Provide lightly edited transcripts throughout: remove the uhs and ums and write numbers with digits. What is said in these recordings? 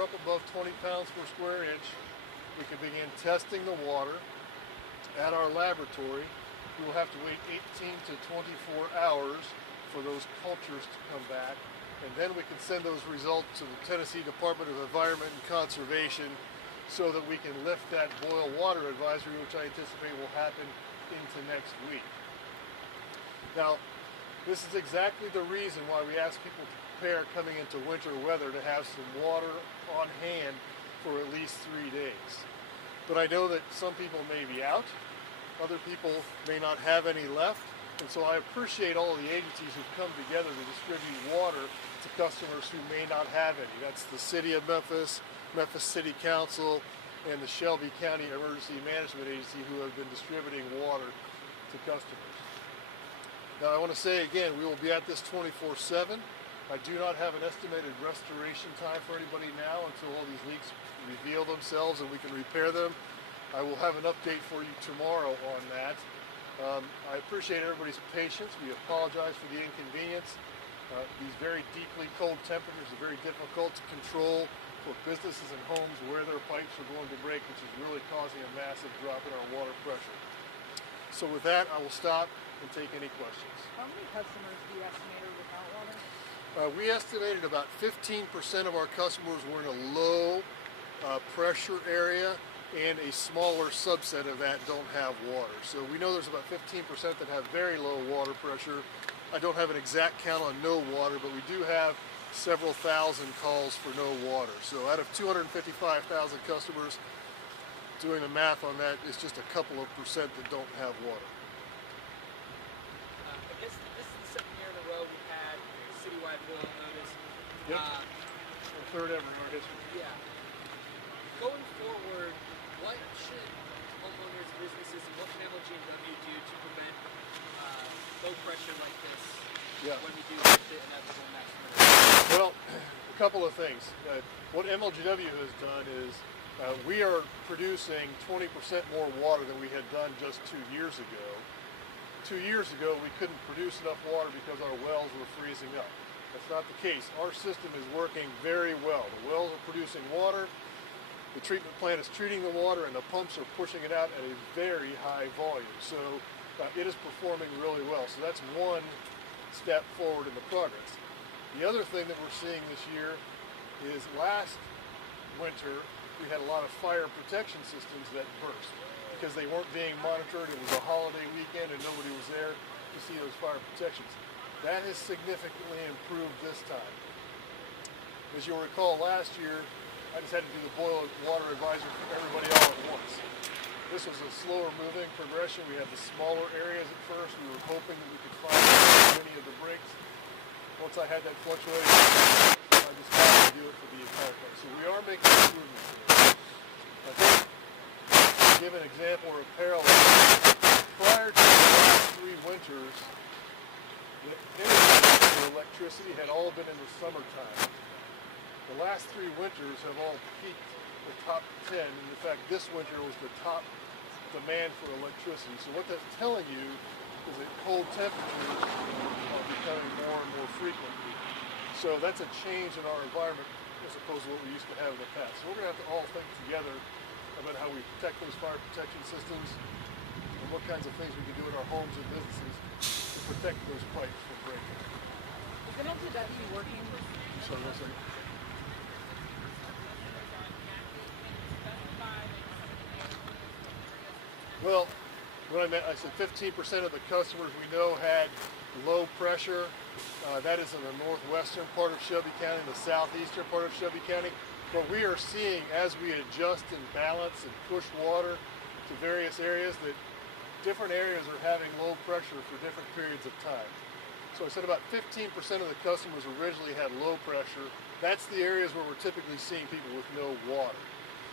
pressure up above 20 pounds per square inch, we can begin testing the water at our laboratory. We will have to wait 18 to 24 hours for those cultures to come back, and then we can send those results to the Tennessee Department of Environment and Conservation so that we can lift that boil water advisory, which I anticipate will happen into next week. Now, this is exactly the reason why we ask people to prepare coming into winter weather to have some water on hand for at least 3 days. But I know that some people may be out, other people may not have any left, and so I appreciate all the agencies who've come together to distribute water to customers who may not have any. That's the City of Memphis, Memphis City Council, and the Shelby County Emergency Management Agency who have been distributing water to customers. Now I want to say again, we will be at this 24/7. I do not have an estimated restoration time for anybody now until all these leaks reveal themselves and we can repair them. I will have an update for you tomorrow on that. I appreciate everybody's patience. We apologize for the inconvenience. These very deeply cold temperatures are very difficult to control for businesses and homes where their pipes are going to break, which is really causing a massive drop in our water pressure. So with that, I will stop and take any questions. How many customers do you estimate are without water? We estimated about 15% of our customers were in a low pressure area, and a smaller subset of that don't have water. So we know there's about 15% that have very low water pressure. I don't have an exact count on no water, but we do have several thousand calls for no water. So out of 255,000 customers, doing the math on that, is just a couple of percent that don't have water. I guess this is the second year in a row we've had citywide boil notice. Yep. The third ever in our history. Yeah. Going forward, what should homeowners, businesses, and what can MLGW do to prevent low pressure like this when we do hit the inevitable maximum? Well, a couple of things. What MLGW has done is we are producing 20% more water than we had done just 2 years ago. 2 years ago, we couldn't produce enough water because our wells were freezing up. That's not the case. Our system is working very well. The wells are producing water. The treatment plant is treating the water, and the pumps are pushing it out at a very high volume. So it is performing really well. So that's one step forward in the progress. The other thing that we're seeing this year is last winter we had a lot of fire protection systems that burst because they weren't being monitored. It was a holiday weekend and nobody was there to see those fire protections. That has significantly improved this time. As you'll recall, last year I just had to do the boil water advisory for everybody all at once. This was a slower moving progression. We had the smaller areas at first. We were hoping that we could find many of the breaks. Once I had that fluctuation, I just had to do it for the entire place. So we are making improvements today. I think, to give an example or a parallel, prior to the last 3 winters, the energy for electricity had all been in the summertime. The last 3 winters have all peaked the top 10, and in fact this winter was the top demand for electricity. So what that's telling you is that cold temperatures are becoming more and more frequent. So that's a change in our environment as opposed to what we used to have in the past. So we're going to have to all think together about how we protect those fire protection systems and what kinds of things we can do in our homes and businesses to protect those pipes from breaking. Is MLGW working? Sorry, one second. Well, what I said 15% of the customers we know had low pressure. That is in the northwestern part of Shelby County, the southeastern part of Shelby County. But we are seeing, as we adjust and balance and push water to various areas, that different areas are having low pressure for different periods of time. So I said about 15% of the customers originally had low pressure. That's the areas where we're typically seeing people with no water.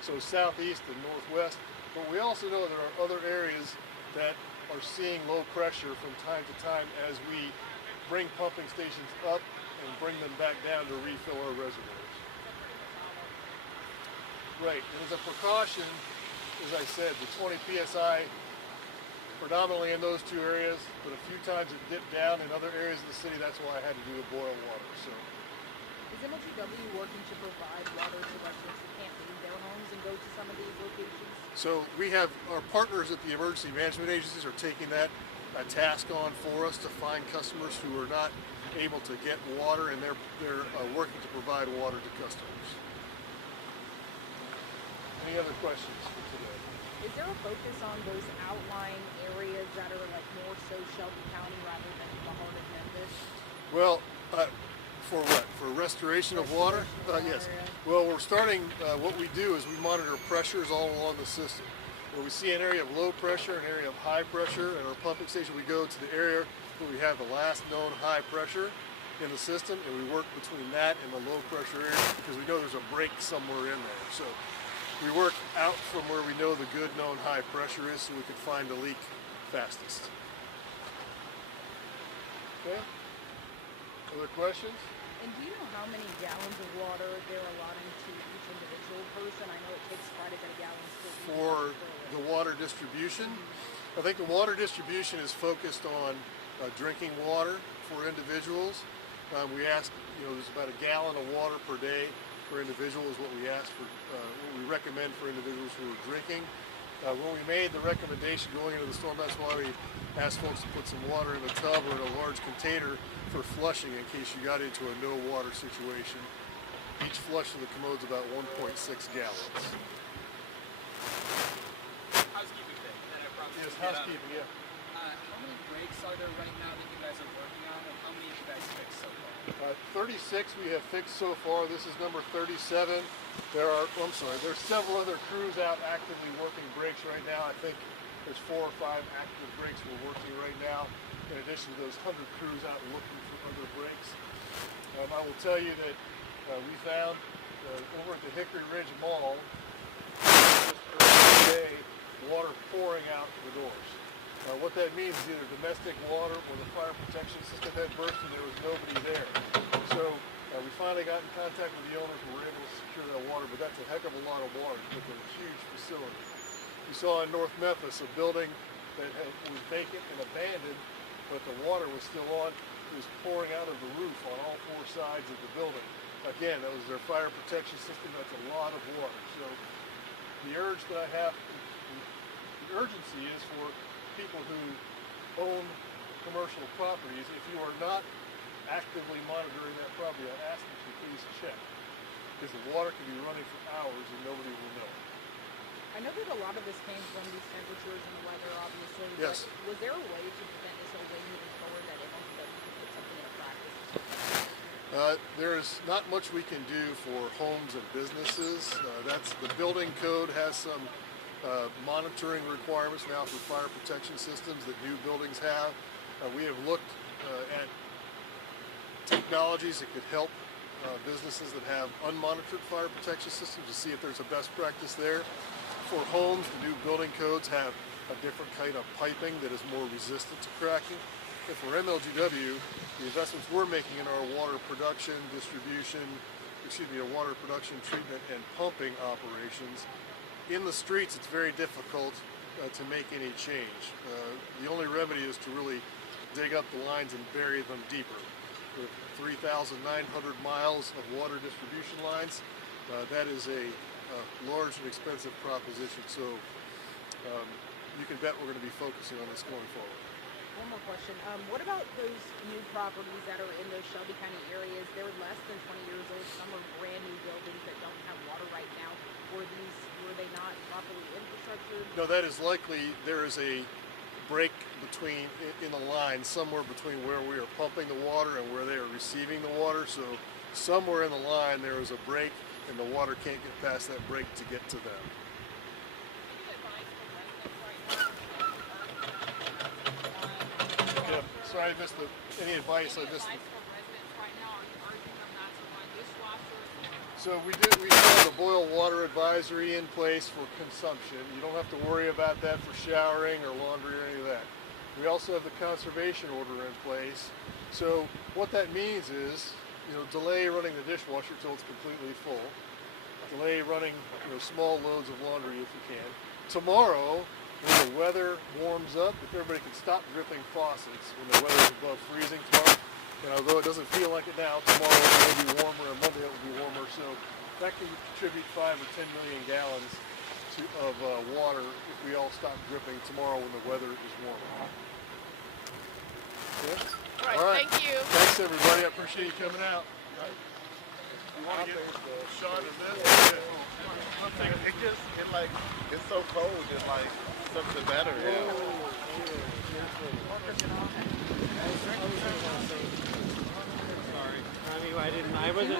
So southeast and northwest. But we also know there are other areas that are seeing low pressure from time to time as we bring pumping stations up and bring them back down to refill our reservoirs. Right, and as a precaution, as I said, the 20 psi predominantly in those 2 areas, but a few times it dipped down in other areas of the city. That's why I had to do the boil water. So, is MLGW working to provide water to residents these locations? So we have our partners at the emergency management agencies are taking that task on for us to find customers who are not able to get water, and they're working to provide water to customers. Any other questions for today? Is there a focus on those outlying areas that are like more so Shelby County rather than the heart of Memphis? Well, for what? For restoration of water? Yes. Well, we're starting, what we do is we monitor pressures all along the system. Where we see an area of low pressure, an area of high pressure, and our pumping station, we go to the area where we have the last known high pressure in the system, and we work between that and the low pressure area because we know there's a break somewhere in there. So we work out from where we know the good known high pressure is so we can find the leak fastest. Okay? Other questions? And do you know how many gallons of water they're allotting to each individual person? I know it takes quite a bit of gallons to For the water distribution, I think the water distribution is focused on drinking water for individuals. We ask, there's about a gallon of water per day for individuals is what we ask for, what we recommend for individuals who are drinking. When we made the recommendation going into the storm, that's why we asked folks to put some water in a tub or in a large container for flushing in case you got into a no water situation. Each flush of the commode's about 1.6 gallons. Housekeeping thing that I probably Yes, should get housekeeping, yeah. How many breaks are there right now that you guys are working on, and how many have you guys fixed so far? 36 we have fixed so far. This is number 37. There's several other crews out actively working breaks right now. I think there's 4 or 5 active breaks we're working right now, in addition to those 100 crews out looking for other breaks. I will tell you that we found over at the Hickory Ridge Mall, just earlier today, water pouring out the doors. What that means is either domestic water or the fire protection system had burst and there was nobody there. So we finally got in contact with the owners and were able to secure that water, but that's a heck of a lot of water with a huge facility. We saw in North Memphis a building that was vacant and abandoned, but the water was still on. It was pouring out of the roof on all 4 sides of the building. Again, that was their fire protection system. That's a lot of water. So the urge that I have, the urgency is for people who own commercial properties. If you are not actively monitoring that property, I ask that you please check, because the water can be running for hours and nobody will know. I know that a lot of this came from these temperatures and the weather, obviously. Yes. But was there a way to prevent this whole way moving forward that it could put something into practice? There is not much we can do for homes and businesses. The building code has some monitoring requirements now for fire protection systems that new buildings have. We have looked at technologies that could help businesses that have unmonitored fire protection systems to see if there's a best practice there. For homes, the new building codes have a different kind of piping that is more resistant to cracking. And for MLGW, the investments we're making in our water production, water production, treatment, and pumping operations, in the streets it's very difficult to make any change. The only remedy is to really dig up the lines and bury them deeper. With 3,900 miles of water distribution lines, that is a large and expensive proposition, so you can bet we're going to be focusing on this going forward. One more question. What about those new properties that are in those Shelby County areas? They're less than 20 years old. Some are brand new buildings that don't have water right now. Were they not properly infrastructured? No, that is likely. There is a break in the line somewhere between where we are pumping the water and where they are receiving the water. So somewhere in the line there is a break, and the water can't get past that break to get to them. Yeah, sorry I missed any advice. So we have the boil water advisory in place for consumption. You don't have to worry about that for showering or laundry or any of that. We also have the conservation order in place. So what that means is, delay running the dishwasher till it's completely full. Delay running, small loads of laundry if you can. Tomorrow, when the weather warms up, if everybody can stop dripping faucets when the weather is above freezing tomorrow, and although it doesn't feel like it now, tomorrow it will be warmer, and Monday it will be warmer, so that can contribute 5 or 10 million gallons of water if we all stop dripping tomorrow when the weather is warmer. Okay? All right, thank you. Thanks, everybody. I appreciate you coming out. You want to get a shot of this? It's so cold, it's like something better. Yeah. Sorry. I mean, I wasn't.